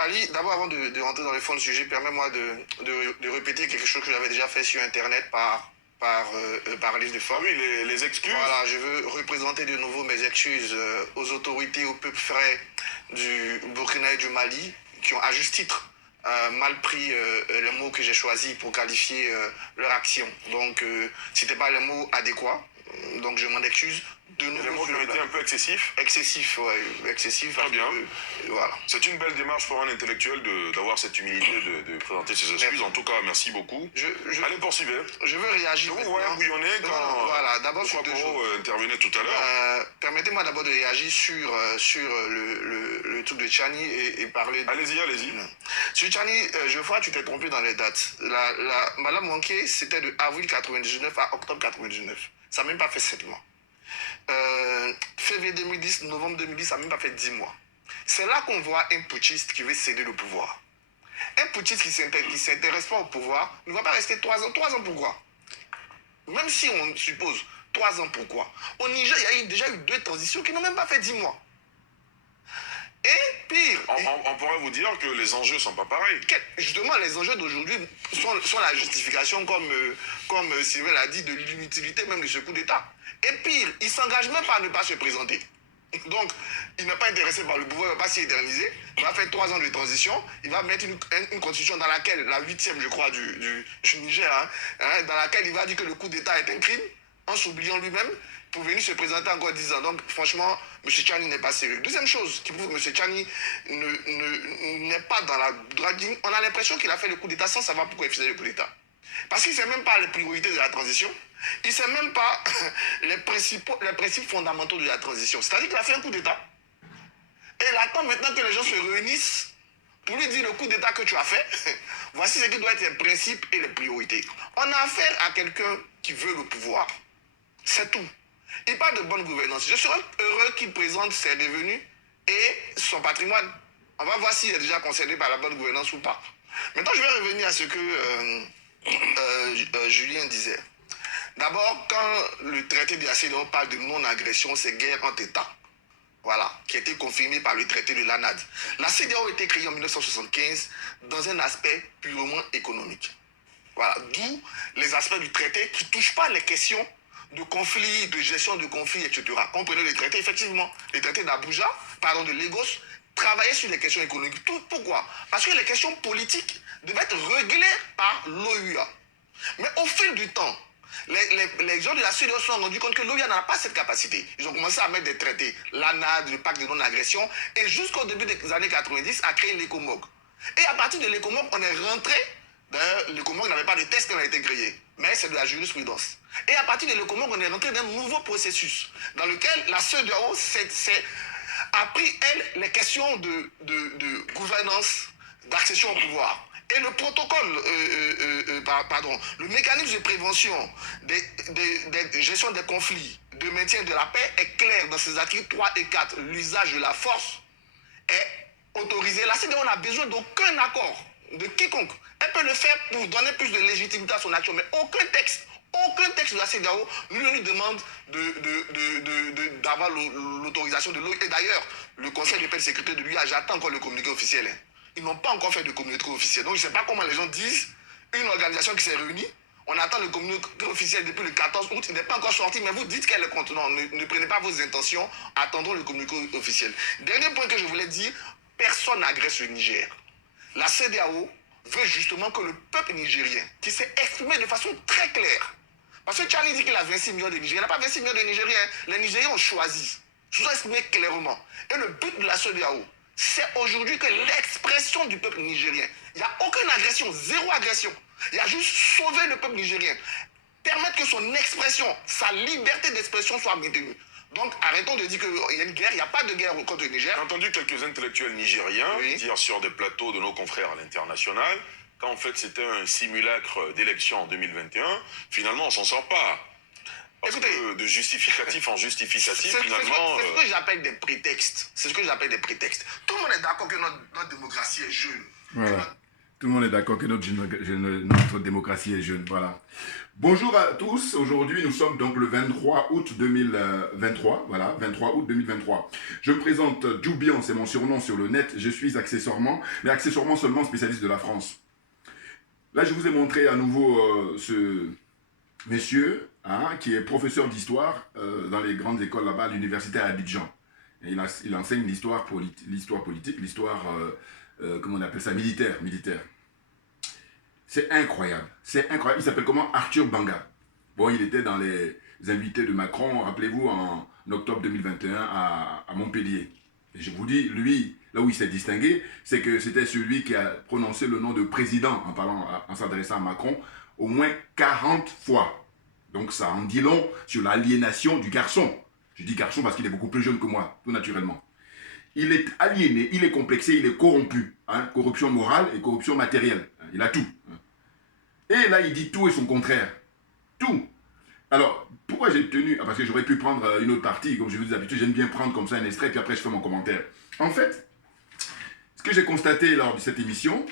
Ali, d'abord, avant de rentrer dans le fond du sujet, permets-moi de répéter quelque chose que j'avais déjà fait sur Internet par liste de Ah forme. oui, les excuses. Voilà, je veux représenter de nouveau mes excuses aux autorités, au peuple frais du Burkina et du Mali, qui ont à juste titre mal pris les mots que j'ai choisis pour qualifier leur action. Donc, c'était pas les mots adéquats. Donc, je m'en excuse de nouveau. Les mots qui ont été un peu excessifs. Excessif, ouais, excessif. Très bien. Voilà. C'est une belle démarche pour un intellectuel d'avoir cette humilité de présenter ses excuses. Merci. En tout cas, merci beaucoup. Allez, poursuivez. Je veux réagir. Je vous voyais bouillonner quand voilà, d'abord sur deux choses. intervenait tout à l'heure. Permettez-moi d'abord de réagir sur le truc de Tchani et parler... Allez-y, allez-y. Sur Tchani, je vois tu t'es trompé dans les dates. Madame Wanké, c'était de avril 99 à octobre 99. Ça n'a même pas fait 7 mois. Février 2010, novembre 2010, ça n'a même pas fait 10 mois. C'est là qu'on voit un putschiste qui veut céder le pouvoir. Un putschiste qui ne s'intéresse pas au pouvoir ne va pas rester 3 ans. 3 ans pourquoi? Même si on suppose 3 ans pourquoi? Au Niger, il y a déjà eu 2 transitions qui n'ont même pas fait 10 mois. Et pire... On pourrait vous dire que les enjeux ne sont pas pareils. Justement, les enjeux d'aujourd'hui sont la justification, comme Sylvain l'a dit, de l'inutilité même de ce coup d'État. Et pire, il ne s'engage même pas à ne pas se présenter. Donc, il n'est pas intéressé par le pouvoir, il ne va pas s'y éterniser. Il va faire 3 ans de transition. Il va mettre une constitution dans laquelle, la 8e, je crois, du Niger, dans laquelle il va dire que le coup d'État est un crime, en s'oubliant lui-même, pour venir se présenter encore 10 ans. Donc, franchement, M. Tchani n'est pas sérieux. Deuxième chose qui prouve que M. Tchani n'est pas dans la droite ligne, on a l'impression qu'il a fait le coup d'État sans savoir pourquoi il faisait le coup d'État. Parce qu'il ne sait même pas les priorités de la transition. Il ne sait même pas les principes fondamentaux de la transition. C'est-à-dire qu'il a fait un coup d'État. Et il attend maintenant que les gens se réunissent pour lui dire le coup d'État que tu as fait. Voici ce qui doit être les principes et les priorités. On a affaire à quelqu'un qui veut le pouvoir. C'est tout. Il parle de bonne gouvernance. Je serais heureux qu'il présente ses revenus et son patrimoine. On va voir s'il est déjà concerné par la bonne gouvernance ou pas. Maintenant, je vais revenir à ce que Julien disait. D'abord, quand le traité de la CEDEAO parle de non-agression, c'est guerre entre États. Voilà, qui a été confirmé par le traité de l'ANAD. La CEDEAO a été créée en 1975 dans un aspect purement économique. Voilà, d'où les aspects du traité qui ne touchent pas les questions de conflits, de gestion de conflits, etc. Comprenez le traité, effectivement, le traité de Lagos, travaillait sur les questions économiques. Pourquoi? Parce que les questions politiques devaient être réglées par l'OUA. Mais au fil du temps, les gens de la CEDEAO se sont rendus compte que l'OUA n'a pas cette capacité. Ils ont commencé à mettre des traités, l'ANAD, le pacte de non-agression, et jusqu'au début des années 90, à créer l'ECOMOG. Et à partir de l'ECOMOG, on est rentré. D'ailleurs, l'ECOMOG n'avait pas de test quand il a été créé, mais c'est de la jurisprudence. Et à partir de l'ECOMOG, on est rentré dans un nouveau processus dans lequel la CEDEAO a pris, elle, les questions de gouvernance, d'accession au pouvoir. Et le protocole, le mécanisme de prévention, de gestion des conflits, de maintien de la paix est clair dans ses articles 3 et 4. L'usage de la force est autorisé. La CEDEAO n'a besoin d'aucun accord de quiconque. Elle peut le faire pour donner plus de légitimité à son action, mais aucun texte de la CEDEAO ne lui demande d'avoir l'autorisation de l'ONU. Et d'ailleurs, le Conseil de paix et de sécurité de l'UA, j'attends encore le communiqué officiel. Ils n'ont pas encore fait de communiqué officiel. Donc je ne sais pas comment les gens disent, une organisation qui s'est réunie, on attend le communiqué officiel depuis le 14 août, il n'est pas encore sorti, mais vous dites qu'elle est contre. Non, ne prenez pas vos intentions, attendons le communiqué officiel. Dernier point que je voulais dire, personne n'agresse le Niger. La CEDEAO veut justement que le peuple nigérien, qui s'est exprimé de façon très claire, parce que Tchani dit qu'il a 26 millions de Nigériens, il n'a pas 26 millions de Nigériens, les Nigériens ont choisi, se sont exprimés clairement. Et le but de la CEDEAO, c'est aujourd'hui que l'expression du peuple nigérien, il n'y a aucune agression, zéro agression, il y a juste sauver le peuple nigérien, permettre que son expression, sa liberté d'expression soit maintenue. Donc arrêtons de dire qu'il y a une guerre, il n'y a pas de guerre contre le Niger. J'ai entendu quelques intellectuels nigériens dire sur des plateaux de nos confrères à l'international qu'en fait c'était un simulacre d'élection en 2021. Finalement, on s'en sort pas. Parce que de justificatif en justificatif, finalement... C'est ce que j'appelle des prétextes. C'est ce que j'appelle des prétextes. Tout le monde est d'accord que notre démocratie est jeune. Voilà. Tout le monde est d'accord que notre démocratie est jeune. Voilà. Bonjour à tous. Aujourd'hui, nous sommes donc le 23 août 2023. Voilà, 23 août 2023. Je me présente, Djoubian, c'est mon surnom sur le net. Je suis accessoirement, mais accessoirement seulement spécialiste de la France. Là, je vous ai montré à nouveau ce monsieur qui est professeur d'histoire dans les grandes écoles là-bas à l'université à Abidjan. Et il enseigne l'histoire politique, l'histoire, comment on appelle ça, militaire. C'est incroyable, c'est incroyable. Il s'appelle comment? Arthur Banga. Bon, il était dans les invités de Macron, rappelez-vous, en octobre 2021 à Montpellier. Et je vous dis, lui, là où il s'est distingué, c'est que c'était celui qui a prononcé le nom de président en s'adressant à Macron au moins 40 fois. Donc ça en dit long sur l'aliénation du garçon. Je dis garçon parce qu'il est beaucoup plus jeune que moi, tout naturellement. Il est aliéné, il est complexé, il est corrompu. Corruption morale et corruption matérielle. Il a tout. Et là, il dit tout et son contraire. Tout. Alors, pourquoi j'ai tenu... Parce que j'aurais pu prendre une autre partie, comme je vous dis d'habitude, j'aime bien prendre comme ça un extrait, puis après je fais mon commentaire. En fait, ce que j'ai constaté lors de cette émission,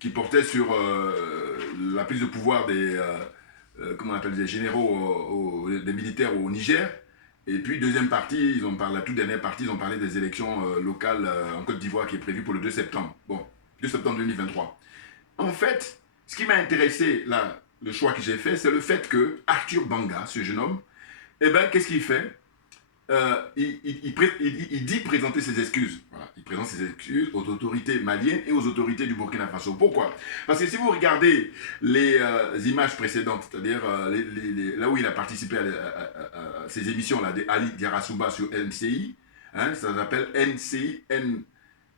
qui portait sur la prise de pouvoir des... comment on appelle, des généraux, des militaires au Niger. Et puis, deuxième partie, la toute dernière partie, ils ont parlé des élections locales en Côte d'Ivoire qui est prévue pour le 2 septembre. Bon, 2 septembre 2023. En fait, ce qui m'a intéressé, là, le choix que j'ai fait, c'est le fait que Arthur Banga, ce jeune homme, eh bien, qu'est-ce qu'il fait? Il dit présenter ses excuses. Voilà. Il présente ses excuses aux autorités maliennes et aux autorités du Burkina Faso. Pourquoi? Parce que si vous regardez les images précédentes, c'est-à-dire là où il a participé à ces émissions-là, Ali Diarasouba sur NCI, ça s'appelle NCI, N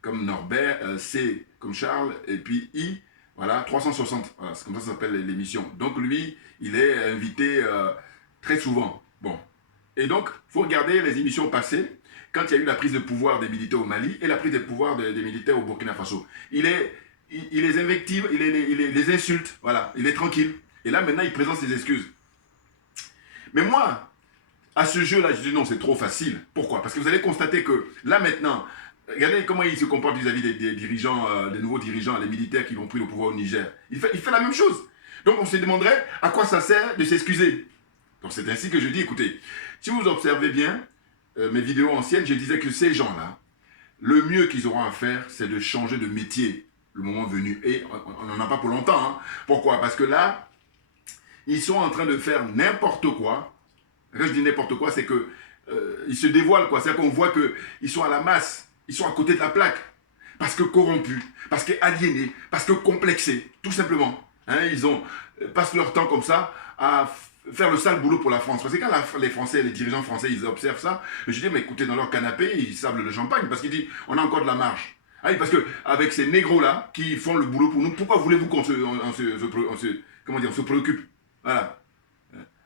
comme Norbert, C comme Charles, et puis I, voilà, 360. Voilà, c'est comme ça s'appelle l'émission. Donc lui, il est invité très souvent. Bon. Et donc, il faut regarder les émissions passées, quand il y a eu la prise de pouvoir des militaires au Mali et la prise de pouvoir des militaires au Burkina Faso. Il les invective, il les insulte, voilà, il est tranquille. Et là, maintenant, il présente ses excuses. Mais moi, à ce jeu-là, je dis non, c'est trop facile. Pourquoi? Parce que vous allez constater que là, maintenant, regardez comment il se comporte vis-à-vis des dirigeants, des nouveaux dirigeants, les militaires qui vont pris le pouvoir au Niger. Il fait la même chose. Donc, on se demanderait à quoi ça sert de s'excuser. Donc, c'est ainsi que je dis, écoutez, si vous observez bien mes vidéos anciennes, je disais que ces gens-là, le mieux qu'ils auront à faire, c'est de changer de métier le moment venu. Et on n'en a pas pour longtemps. Hein. Pourquoi? Parce que là, ils sont en train de faire n'importe quoi. Quand je dis n'importe quoi, c'est que ils se dévoilent, quoi. C'est-à-dire qu'on voit qu'ils sont à la masse, ils sont à côté de la plaque. Parce que corrompus, parce qu'aliénés, parce que complexés, tout simplement. Hein, ils passent leur temps comme ça à faire le sale boulot pour la France. Parce que quand les Français, les dirigeants français, ils observent ça, je dis, mais écoutez, dans leur canapé, ils sablent le champagne, parce qu'ils disent, on a encore de la marge. Ah oui, parce qu'avec ces négros-là, qui font le boulot pour nous, pourquoi voulez-vous qu'on se préoccupe? Voilà.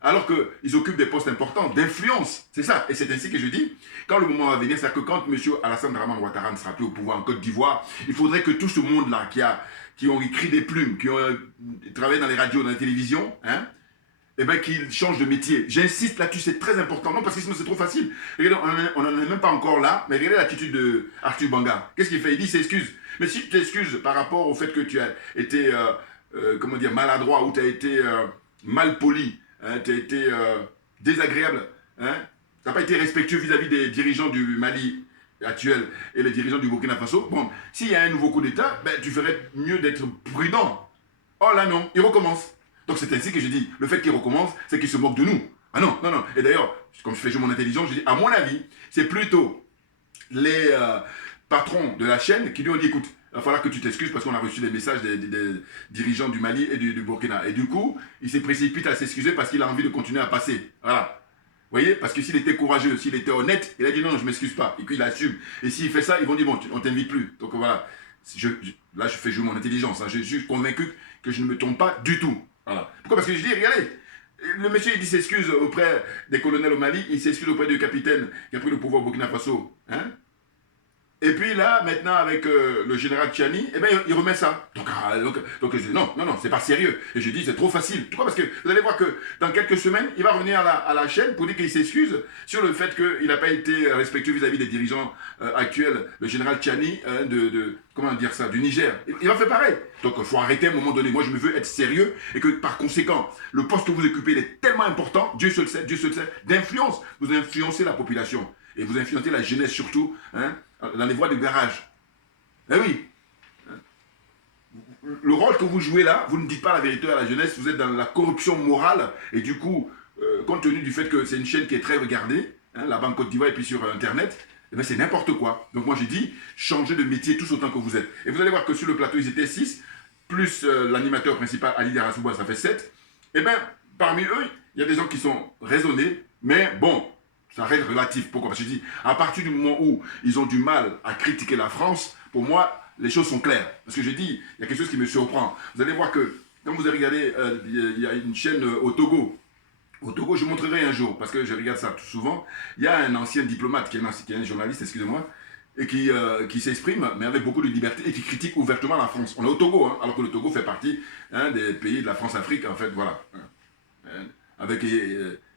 Alors qu'ils occupent des postes importants, d'influence. C'est ça. Et c'est ainsi que je dis, quand le moment va venir, c'est que quand M. Alassane Dramane Ouattara ne sera plus au pouvoir en Côte d'Ivoire, il faudrait que tout ce monde-là, qui ont écrit des plumes, qui ont travaillé dans les radios, dans la télévision, eh bien, qu'il change de métier. J'insiste là-dessus, c'est très important. Non, parce que sinon, c'est trop facile. Regardez, on n'en est même pas encore là, mais regardez l'attitude de Arthur Banga. Qu'est-ce qu'il fait? Il dit, s'excuse. Mais si tu t'excuses par rapport au fait que tu as été, maladroit, ou tu as été mal poli, tu as été désagréable, tu n'as pas été respectueux vis-à-vis des dirigeants du Mali actuel et les dirigeants du Burkina Faso, bon, s'il y a un nouveau coup d'État, ben, tu ferais mieux d'être prudent. Oh là non, il recommence. Donc c'est ainsi que je dis, le fait qu'il recommence, c'est qu'il se moque de nous. Ah non, non, non. Et d'ailleurs, comme je fais jouer mon intelligence, je dis, à mon avis, c'est plutôt les patrons de la chaîne qui lui ont dit, écoute, il va falloir que tu t'excuses parce qu'on a reçu des messages des dirigeants du Mali et du Burkina. Et du coup, il s'est précipité à s'excuser parce qu'il a envie de continuer à passer. Voilà. Vous voyez? Parce que s'il était courageux, s'il était honnête, il a dit non, je ne m'excuse pas. Et puis il assume. Et s'il fait ça, ils vont dire, bon, on ne t'invite plus. Donc voilà. Là, je fais jouer mon intelligence. Hein. Je suis convaincu que je ne me trompe pas du tout. Voilà. Pourquoi? Parce que je dis, regardez, le monsieur il dit s'excuse auprès des colonels au Mali, il s'excuse auprès du capitaine qui a pris le pouvoir au Burkina Faso. Hein? Et puis là, maintenant, avec le général Tchiani, eh ben, il remet ça. Donc je dis, non, c'est pas sérieux. Et je dis, c'est trop facile. Pourquoi? Parce que vous allez voir que dans quelques semaines, il va revenir à la chaîne pour dire qu'il s'excuse sur le fait qu'il n'a pas été respectueux vis-à-vis des dirigeants actuels, le général Tchiani, comment dire ça, du Niger. Il va faire pareil. Donc il faut arrêter à un moment donné. Moi, je me veux être sérieux et que par conséquent, le poste que vous occupez il est tellement important, Dieu se le sait, d'influence. Vous influencez la population. Et vous influencez la jeunesse surtout, hein, dans les voies de garage. Eh oui. Le rôle que vous jouez là, vous ne dites pas la vérité à la jeunesse, vous êtes dans la corruption morale. Et du coup, compte tenu du fait que c'est une chaîne qui est très regardée, hein, là-bas en Côte d'Ivoire et puis sur Internet, eh ben c'est n'importe quoi. Donc moi j'ai dit, changez de métier tous autant que vous êtes. Et vous allez voir que sur le plateau, ils étaient 6, plus l'animateur principal, Ali Darasouba, ça fait 7. Eh bien, parmi eux, il y a des gens qui sont raisonnés, mais bon, ça reste relatif. Pourquoi? Parce que je dis, à partir du moment où ils ont du mal à critiquer la France, pour moi, les choses sont claires. Parce que je dis, il y a quelque chose qui me surprend. Vous allez voir que, quand vous allez regarder, il y a une chaîne au Togo. Au Togo, je montrerai un jour, parce que je regarde ça tout souvent. Il y a un ancien diplomate, qui est un journaliste, excusez-moi, et qui s'exprime, mais avec beaucoup de liberté, et qui critique ouvertement la France. On est au Togo, hein, alors que le Togo fait partie des pays de la France-Afrique, en fait, voilà. Avec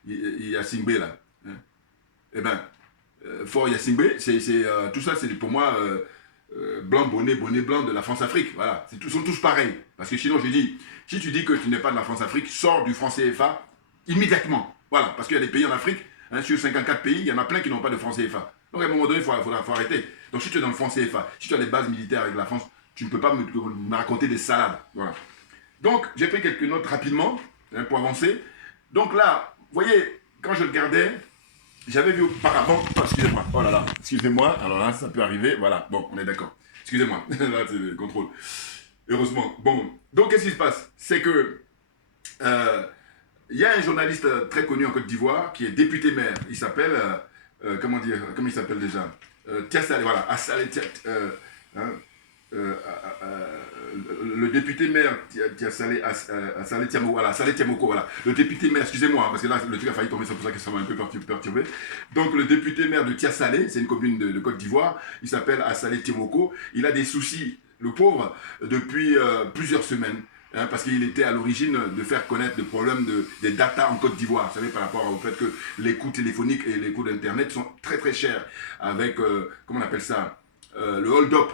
Yassingbe, là. Eh bien, Fort Yassingbe, tout ça, c'est pour moi blanc, bonnet blanc de la France-Afrique. Voilà, ils sont tous pareils. Parce que sinon, je dis, si tu dis que tu n'es pas de la France-Afrique, sors du franc CFA immédiatement. Voilà, parce qu'il y a des pays en Afrique, hein, sur 54 pays, il y en a plein qui n'ont pas de franc CFA. Donc à un moment donné, il faut arrêter. Donc si tu es dans le franc CFA, si tu as des bases militaires avec la France, tu ne peux pas me raconter des salades. Voilà. Donc, j'ai pris quelques notes rapidement, hein, pour avancer. Donc là, vous voyez, quand je regardais, j'avais vu auparavant, excusez-moi, oh là là, excusez-moi, alors là, ça peut arriver, voilà, bon, on est d'accord. Excusez-moi, là, c'est le contrôle. Heureusement. Bon, donc, qu'est-ce qui se passe? C'est que, il y a un journaliste très connu en Côte d'Ivoire qui est député maire. Il s'appelle, comment il s'appelle déjà? Tiassale, voilà, le député maire Saleh Tiamoko, voilà. Le député maire, excusez-moi, parce que là, le truc a failli tomber, c'est pour ça que ça m'a un peu perturbé. Donc, le député maire de Tiassale, c'est une commune de Côte d'Ivoire, il s'appelle Saleh Tiamoko. Il a des soucis, le pauvre, depuis plusieurs semaines. Hein, parce qu'il était à l'origine de faire connaître le problème des data en Côte d'Ivoire. Vous savez, par rapport au fait que les coûts téléphoniques et les coûts d'Internet sont très très chers. Avec, comment on appelle ça, le hold-up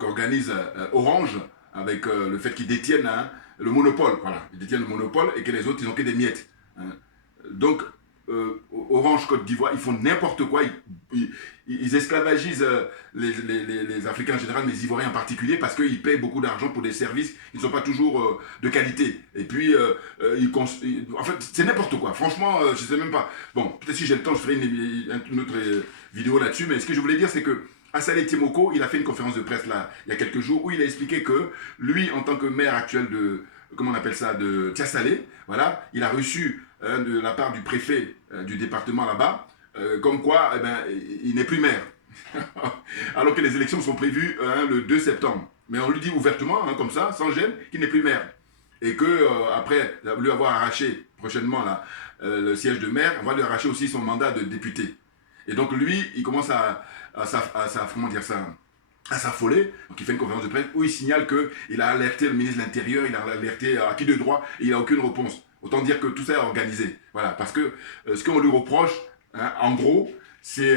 qu'organise Orange, avec le fait qu'ils détiennent le monopole. Voilà, ils détiennent le monopole et que les autres, ils n'ont que des miettes. Hein. Donc, Orange Côte d'Ivoire, ils font n'importe quoi, ils esclavagisent les Africains en général, mais les Ivoiriens en particulier, parce qu'ils payent beaucoup d'argent pour des services qui ne sont pas toujours de qualité. Et puis, en fait, c'est n'importe quoi. Franchement, je ne sais même pas. Bon, peut-être si j'ai le temps, je ferai une autre vidéo là-dessus, mais ce que je voulais dire, c'est que Saleh Tiamoko, il a fait une conférence de presse là, il y a quelques jours, où il a expliqué que lui, en tant que maire actuel de, comment on appelle ça, de Tiassale, voilà, il a reçu de la part du préfet du département là-bas, comme quoi eh ben, il n'est plus maire. Alors que les élections sont prévues le 2 septembre. Mais on lui dit ouvertement, comme ça, sans gêne, qu'il n'est plus maire. Et que après lui avoir arraché prochainement là, le siège de maire, on va lui arracher aussi son mandat de député. Et donc lui, il commence comment dire ça, à s'affoler. Donc il fait une conférence de presse où il signale qu'il a alerté le ministre de l'Intérieur, il a alerté à qui de droit, et il n'a aucune réponse. Autant dire que tout ça est organisé. Voilà, parce que ce qu'on lui reproche, en gros, c'est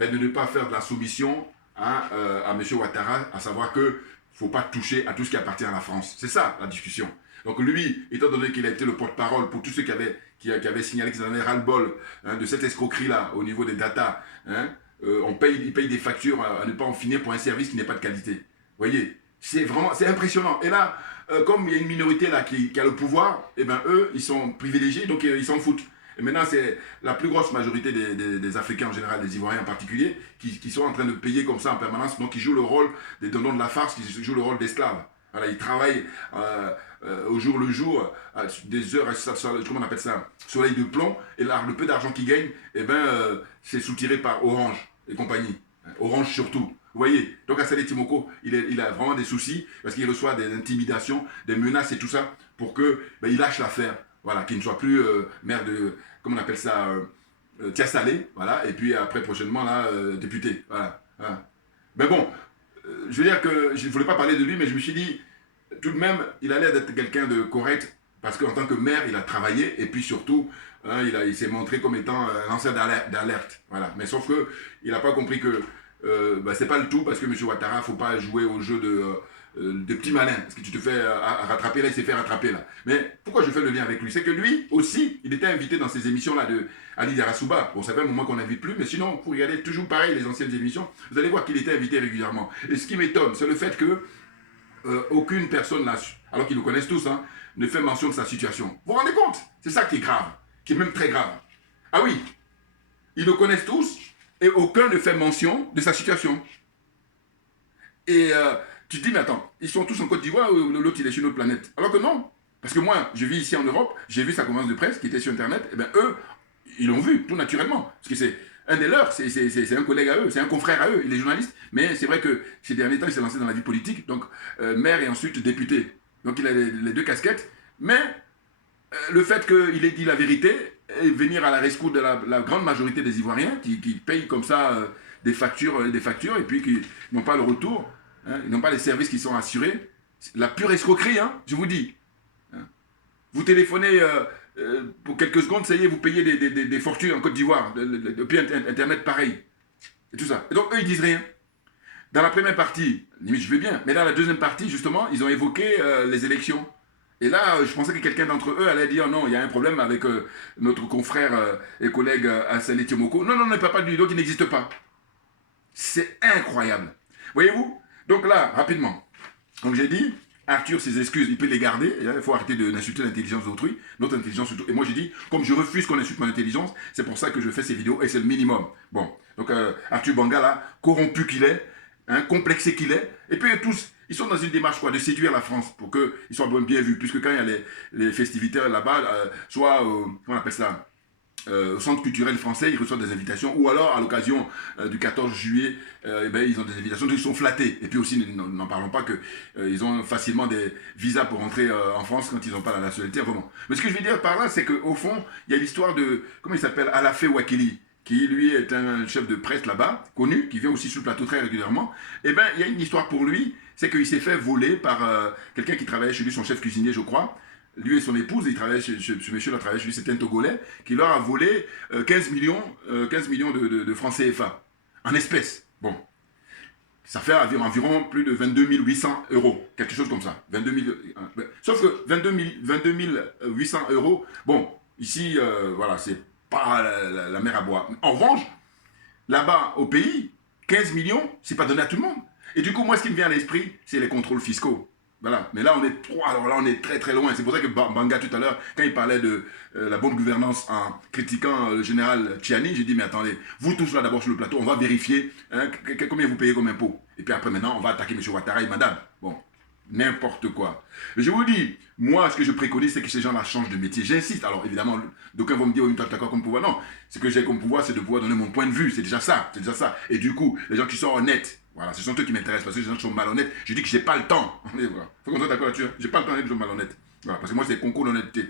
de ne pas faire de la soumission à M. Ouattara, à savoir qu'il ne faut pas toucher à tout ce qui appartient à la France. C'est ça, la discussion. Donc lui, étant donné qu'il a été le porte-parole pour tous ceux qui avaient signalé qu'ils en avaient ras-le-bol de cette escroquerie-là au niveau des data, il paye des factures à ne pas en finir pour un service qui n'est pas de qualité. Vous voyez, c'est impressionnant. Et là, comme il y a une minorité là qui a le pouvoir, eh ben eux, ils sont privilégiés, donc ils s'en foutent. Et maintenant, c'est la plus grosse majorité des Africains en général, des Ivoiriens en particulier, qui sont en train de payer comme ça en permanence, donc ils jouent le rôle des donneurs de la farce, qui jouent le rôle d'esclaves. Voilà, ils travaillent au jour le jour, des heures, comment on appelle ça, soleil de plomb, et là, le peu d'argent qu'ils gagnent, eh ben, c'est soutiré par Orange et compagnie. Orange surtout. Vous voyez, donc Saleh Tiamoko, il a vraiment des soucis, parce qu'il reçoit des intimidations, des menaces et tout ça, pour qu'il lâche l'affaire. Voilà, qu'il ne soit plus maire de, comment on appelle ça, Tia Salé, voilà, et puis après prochainement, là, député, voilà. Mais bon, je veux dire que je ne voulais pas parler de lui, mais je me suis dit, tout de même, il a l'air d'être quelqu'un de correct, parce qu'en tant que maire, il a travaillé, et puis surtout, hein, il s'est montré comme étant un lanceur d'alerte, voilà. Mais sauf que il n'a pas compris que c'est pas le tout, parce que M. Ouattara, il ne faut pas jouer au jeu de petits malins, parce que tu te fais rattraper là, il s'est fait rattraper là. Mais pourquoi je fais le lien avec lui? C'est que lui aussi, il était invité dans ces émissions-là de Ali Darasouba. Bon, ça fait un moment qu'on n'invite plus, mais sinon, vous regardez toujours pareil les anciennes émissions, vous allez voir qu'il était invité régulièrement. Et ce qui m'étonne, c'est le fait que aucune personne là, alors qu'ils nous connaissent tous, hein, ne fait mention de sa situation. Vous vous rendez compte? C'est ça qui est grave, qui est même très grave. Ah oui, ils nous connaissent tous et aucun ne fait mention de sa situation. Et tu te dis, mais attends, ils sont tous en Côte d'Ivoire ou l'autre il est sur une autre planète? Alors que non, parce que moi, je vis ici en Europe, j'ai vu sa conférence de presse qui était sur Internet, et bien eux, ils l'ont vu tout naturellement, parce que c'est un des leurs, c'est un collègue à eux, c'est un confrère à eux, il est journaliste, mais c'est vrai que ces derniers temps, il s'est lancé dans la vie politique, donc maire et ensuite député. Donc il a les deux casquettes, mais le fait qu'il ait dit la vérité et venir à la rescousse de la grande majorité des Ivoiriens qui payent comme ça des factures et puis qui n'ont pas le retour, hein, ils n'ont pas les services qui sont assurés, la pure escroquerie, hein, je vous dis. Hein. Vous téléphonez pour quelques secondes, ça y est, vous payez des fortunes en Côte d'Ivoire, depuis Internet pareil, et tout ça. Et donc eux, ils disent rien. Dans la première partie, limite je vais bien, mais dans la deuxième partie, justement, ils ont évoqué les élections. Et là, je pensais que quelqu'un d'entre eux allait dire non, il y a un problème avec notre confrère et collègue Assane Tiomoko. Non, il ne peut pas du donc il n'existe pas. C'est incroyable. Voyez-vous? Donc là, rapidement, comme j'ai dit, Arthur, ses excuses, il peut les garder. Il faut arrêter d'insulter l'intelligence d'autrui, notre intelligence surtout. Et moi, j'ai dit, comme je refuse qu'on insulte mon intelligence, c'est pour ça que je fais ces vidéos et c'est le minimum. Bon, donc Arthur Banga, là, corrompu qu'il est, hein, complexé qu'il est, et puis tous, ils sont dans une démarche quoi, de séduire la France pour qu'ils soient bien vus, puisque quand il y a les festivités là-bas, soit, comment on appelle ça, au centre culturel français, ils reçoivent des invitations, ou alors à l'occasion du 14 juillet, ils ont des invitations, donc ils sont flattés. Et puis aussi, n'en parlons pas qu'ils ont facilement des visas pour rentrer en France quand ils n'ont pas la nationalité. Vraiment. Mais ce que je veux dire par là, c'est qu'au fond, il y a l'histoire de, comment il s'appelle, Alafé Wakili, qui lui est un chef de presse là-bas, connu, qui vient aussi sur le plateau très régulièrement. Eh bien, il y a une histoire pour lui, c'est qu'il s'est fait voler par quelqu'un qui travaillait chez lui, son chef cuisinier, je crois. Lui et son épouse, ils travaillaient ce monsieur-là travaillait chez lui, c'était un Togolais, qui leur a volé 15 millions de francs CFA, en espèces. Bon, ça fait environ plus de 22 800 euros, quelque chose comme ça. 22 000, sauf que 22 800 euros, bon, ici, voilà, c'est pas la mer à boire. En revanche, là-bas, au pays, 15 millions, c'est pas donné à tout le monde. Et du coup, moi, ce qui me vient à l'esprit, c'est les contrôles fiscaux. Voilà, mais là on est très très loin. C'est pour ça que Banga tout à l'heure, quand il parlait de la bonne gouvernance en critiquant le général Tchiani, j'ai dit mais attendez, vous tous là d'abord sur le plateau, on va vérifier hein, combien vous payez comme impôt. Et puis après maintenant, on va attaquer M. Ouattara et madame. Bon, n'importe quoi. Mais je vous dis, moi ce que je préconise, c'est que ces gens-là changent de métier. J'insiste, alors évidemment, d'aucuns vont me dire, oui, toi tu as quoi comme pouvoir? Non, ce que j'ai comme pouvoir, c'est de pouvoir donner mon point de vue, c'est déjà ça. Et du coup, les gens qui sont honnêtes, voilà, ce sont eux qui m'intéressent parce que les gens qui sont malhonnêtes, je dis que j'ai pas le temps. Il faut qu'on soit d'accord là-dessus. J'ai pas le temps d'être malhonnête. Voilà, parce que moi, c'est concours d'honnêteté.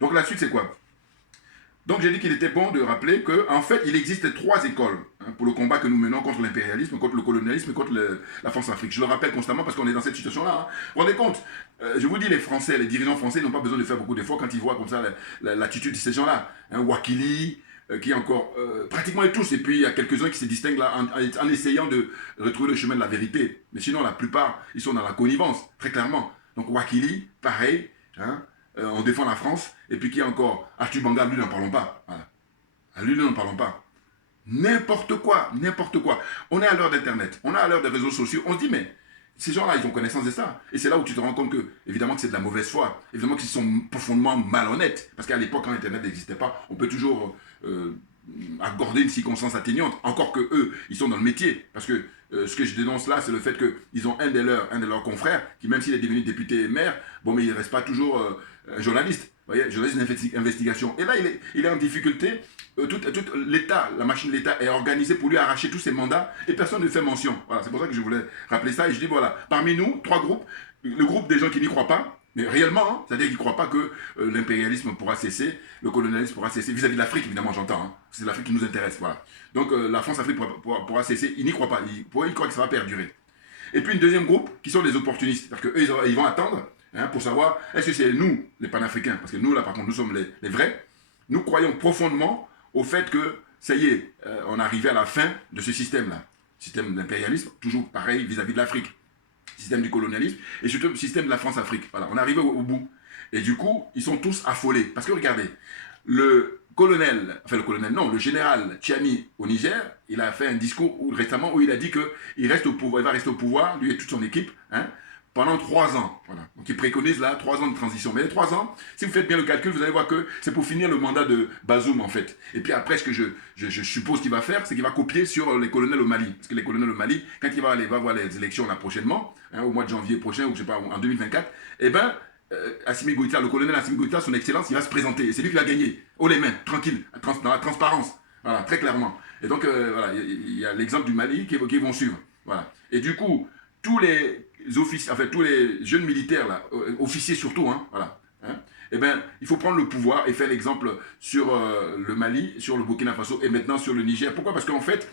Donc la suite, c'est quoi? Donc j'ai dit qu'il était bon de rappeler qu'en fait, il existe 3 écoles hein, pour le combat que nous menons contre l'impérialisme, contre le colonialisme, contre la France-Afrique. Je le rappelle constamment parce qu'on est dans cette situation-là. Hein. Vous vous rendez compte? Je vous dis, les Français, les dirigeants français n'ont pas besoin de faire beaucoup d'efforts quand ils voient comme ça l'attitude de ces gens-là. Hein, Wakili, qui est encore pratiquement tous, et puis il y a quelques-uns qui se distinguent là en essayant de retrouver le chemin de la vérité. Mais sinon, la plupart, ils sont dans la connivence, très clairement. Donc Wakili, pareil, hein, on défend la France, et puis qui est encore Arthur Banga, lui n'en parlons pas. Voilà. À lui n'en parlons pas. N'importe quoi, n'importe quoi. On est à l'heure d'Internet, on est à l'heure des réseaux sociaux, on se dit mais ces gens-là, ils ont connaissance de ça. Et c'est là où tu te rends compte que, évidemment, que c'est de la mauvaise foi. Évidemment qu'ils sont profondément malhonnêtes. Parce qu'à l'époque, quand Internet n'existait pas, on peut toujours accorder une circonstance atténuante. Encore que eux, ils sont dans le métier. Parce que ce que je dénonce là, c'est le fait qu'ils ont un de leurs confrères, qui même s'il est devenu député et maire, bon, mais il ne reste pas toujours journaliste. Vous voyez, journaliste d'investigation. Et là, il est en difficulté. Tout l'État, la machine de l'État est organisée pour lui arracher tous ses mandats et personne ne fait mention. Voilà, c'est pour ça que je voulais rappeler ça. Et je dis, voilà, parmi nous, 3 groupes. Le groupe des gens qui n'y croient pas, Mais réellement, hein, c'est-à-dire qu'il ne croit pas que l'impérialisme pourra cesser, le colonialisme pourra cesser, vis-à-vis de l'Afrique, évidemment, j'entends. Hein. C'est l'Afrique qui nous intéresse, voilà. Donc la France-Afrique pourra cesser, il n'y croit pas. Il croit que ça va perdurer. Et puis une deuxième groupe, qui sont les opportunistes. C'est-à-dire qu'eux, ils vont attendre pour savoir, est-ce que c'est nous, les panafricains, parce que nous, là, par contre, nous sommes les vrais, nous croyons profondément au fait que, ça y est, on est arrivé à la fin de ce système-là. Système d'impérialisme, toujours pareil vis-à-vis de l'Afrique. Système du colonialisme, et surtout le système de la France-Afrique. Voilà, on est arrivé au bout. Et du coup, ils sont tous affolés. Parce que regardez, le général Tchiani au Niger, il a fait un discours récemment où il a dit qu'il reste au pouvoir, il va rester au pouvoir, lui et toute son équipe, hein, pendant 3 ans. Voilà. Donc il préconise là 3 ans de transition. Mais les 3 ans, si vous faites bien le calcul, vous allez voir que c'est pour finir le mandat de Bazoum en fait. Et puis après, ce que je suppose qu'il va faire, c'est qu'il va copier sur les colonels au Mali. Parce que les colonels au Mali, quand il va voir les élections là prochainement, hein, au mois de janvier prochain, ou je sais pas, en 2024, eh ben, Assimi Goïta, le colonel Assimi Goïta, son excellence, il va se présenter. Et c'est lui qui va gagner. Haut les mains, tranquille, dans la transparence. Voilà, très clairement. Et donc, voilà, il y a l'exemple du Mali qui vont suivre. Voilà. Et du coup, tous les officiers, enfin, tous les jeunes militaires, là, officiers surtout, hein, voilà, hein, eh ben, il faut prendre le pouvoir et faire l'exemple sur le Mali, sur le Burkina Faso et maintenant sur le Niger. Pourquoi? Parce qu'en fait,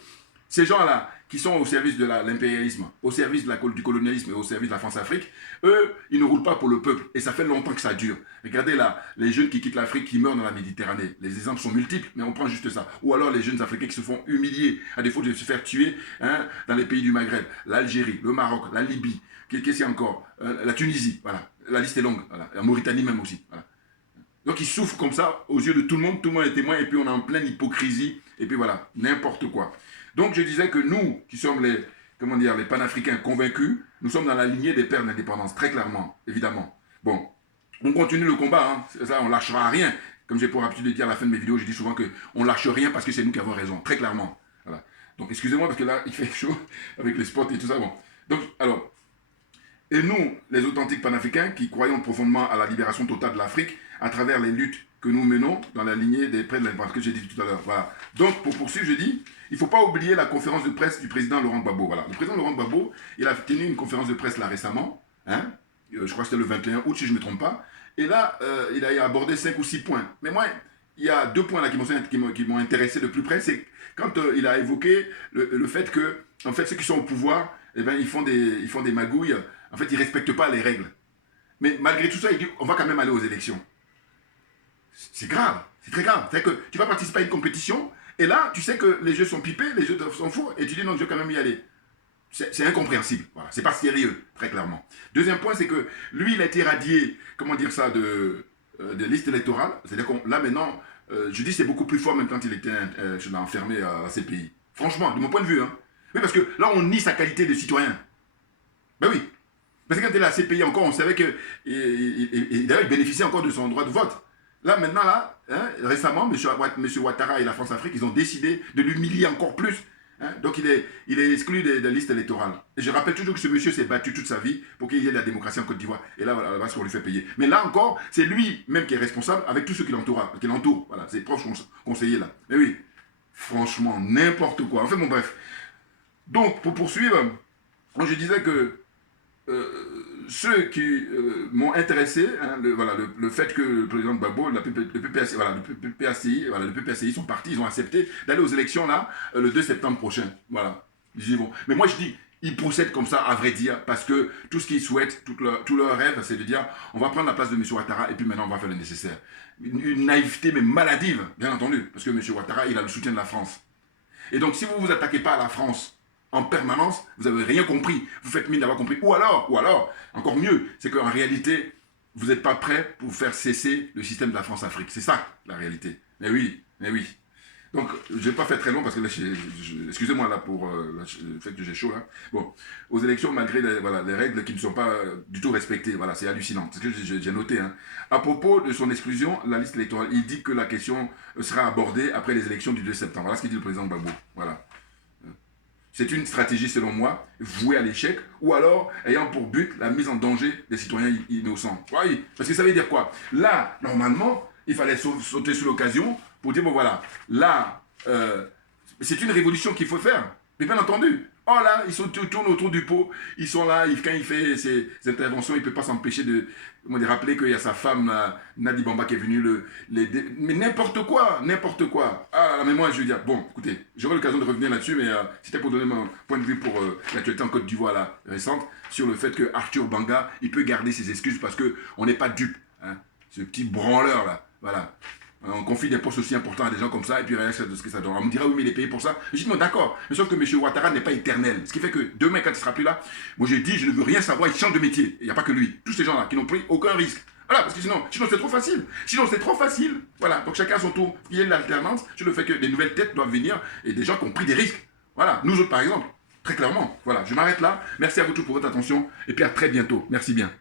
ces gens-là, qui sont au service de l'impérialisme, au service du colonialisme et au service de la France-Afrique, eux, ils ne roulent pas pour le peuple. Et ça fait longtemps que ça dure. Regardez là, les jeunes qui quittent l'Afrique, qui meurent dans la Méditerranée. Les exemples sont multiples, mais on prend juste ça. Ou alors les jeunes Africains qui se font humilier, à défaut de se faire tuer, hein, dans les pays du Maghreb. L'Algérie, le Maroc, la Libye, qu'est-ce qu'il y a encore, la Tunisie, voilà. La liste est longue, voilà. La Mauritanie même aussi, voilà. Donc ils souffrent comme ça, aux yeux de tout le monde est témoin, et puis on est en pleine hypocrisie, et puis voilà, n'importe quoi. Donc je disais que nous, qui sommes les panafricains convaincus, nous sommes dans la lignée des pères d'indépendance, très clairement, évidemment. Bon, on continue le combat, hein. Ça, on lâchera rien. Comme j'ai pour habitude de dire à la fin de mes vidéos, je dis souvent qu'on ne lâche rien parce que c'est nous qui avons raison, très clairement. Voilà. Donc excusez-moi parce que là, il fait chaud avec les spots et tout ça. Bon. Donc, alors, et nous, les authentiques panafricains, qui croyons profondément à la libération totale de l'Afrique, à travers les luttes que nous menons dans la lignée des prêtres de l'indépendance que j'ai dit tout à l'heure. Voilà. Donc, pour poursuivre, je dis, il ne faut pas oublier la conférence de presse du président Laurent Gbagbo. Voilà. Le président Laurent Gbagbo, il a tenu une conférence de presse là récemment, hein, je crois que c'était le 21 août, si je ne me trompe pas, et là, il a abordé 5 ou 6 points. Mais moi, il y a 2 points là qui m'ont intéressé de plus près, c'est quand il a évoqué le fait que, en fait, ceux qui sont au pouvoir, eh ben, ils font des magouilles, en fait, ils ne respectent pas les règles. Mais malgré tout ça, il dit, on va quand même aller aux élections. C'est grave, c'est très grave. C'est-à-dire que tu vas participer à une compétition, et là, tu sais que les jeux sont pipés, les jeux sont faux, et tu dis non, je vais quand même y aller. C'est incompréhensible, voilà. C'est pas sérieux, très clairement. Deuxième point, c'est que lui, il a été radié, comment dire ça, de liste électorale. C'est-à-dire que là, maintenant, je dis c'est beaucoup plus fort même quand il était enfermé à CPI. Franchement, de mon point de vue. Hein. Oui, parce que là, on nie sa qualité de citoyen. Ben oui. Parce que quand il est à CPI encore, on savait que... D'ailleurs, il bénéficiait encore de son droit de vote. Là, maintenant, là, hein, récemment, M. Ouattara et la France-Afrique, ils ont décidé de l'humilier encore plus. Hein. Donc, il est exclu de la liste électorale. Et je rappelle toujours que ce monsieur s'est battu toute sa vie pour qu'il y ait de la démocratie en Côte d'Ivoire. Et là, voilà, on lui fait payer. Mais là encore, c'est lui-même qui est responsable avec tous ceux qui l'entourent. Voilà, ses proches conseillers là. Mais oui, franchement, n'importe quoi. Enfin, bon, bref. Donc, pour poursuivre, je disais que ceux qui m'ont intéressé, hein, le fait que le président Gbagbo, le PPACI sont partis, ils ont accepté d'aller aux élections là, le 2 septembre prochain. Voilà, ils y vont. Mais moi je dis, ils procèdent comme ça, à vrai dire, parce que tout ce qu'ils souhaitent, tout leur rêve, c'est de dire, on va prendre la place de M. Ouattara et puis maintenant on va faire le nécessaire. Une naïveté mais maladive, bien entendu, parce que M. Ouattara, il a le soutien de la France. Et donc si vous ne vous attaquez pas à la France, en permanence, vous n'avez rien compris. Vous faites mine d'avoir compris. Ou alors, encore mieux, c'est qu'en réalité, vous n'êtes pas prêt pour faire cesser le système de la France-Afrique. C'est ça, la réalité. Mais oui. Donc, je ne vais pas faire très long parce que là, excusez-moi là pour le fait que j'ai chaud là. Bon, aux élections, malgré les règles qui ne sont pas du tout respectées, voilà, c'est hallucinant. C'est ce que j'ai noté. Hein. À propos de son exclusion, la liste électorale, il dit que la question sera abordée après les élections du 2 septembre. Voilà ce qu'il dit le président Gbagbo. Voilà. C'est une stratégie, selon moi, vouée à l'échec, ou alors ayant pour but la mise en danger des citoyens innocents. Oui, parce que ça veut dire quoi? Là, normalement, il fallait sauter sur l'occasion pour dire, bon voilà, là, c'est une révolution qu'il faut faire. Mais bien entendu, Oh là, ils tournent autour du pot, ils sont là, quand il fait ses interventions, il ne peut pas s'empêcher de rappeler qu'il y a sa femme, Nadi Bamba, qui est venue mais n'importe quoi. Ah, mais moi, je veux dire, bon, écoutez, j'aurai l'occasion de revenir là-dessus, mais c'était pour donner mon point de vue pour l'actualité en Côte d'Ivoire, là, récente, sur le fait que Arthur Banga, il peut garder ses excuses parce qu'on n'est pas dupe, hein, ce petit branleur, là, voilà. On confie des postes aussi importants à des gens comme ça et puis rien de ce que ça donne. On me dira oui mais il est payé pour ça. Je dis non d'accord, mais sauf que M. Ouattara n'est pas éternel. Ce qui fait que demain quand il ne sera plus là, moi j'ai dit je ne veux rien savoir, il change de métier. Il n'y a pas que lui. Tous ces gens-là qui n'ont pris aucun risque. Voilà, parce que sinon c'est trop facile. Sinon c'est trop facile. Voilà, donc chacun à son tour. Il y a de l'alternance sur le fait que des nouvelles têtes doivent venir et des gens qui ont pris des risques. Voilà, nous autres par exemple, très clairement. Voilà, je m'arrête là. Merci à vous tous pour votre attention et puis à très bientôt. Merci bien.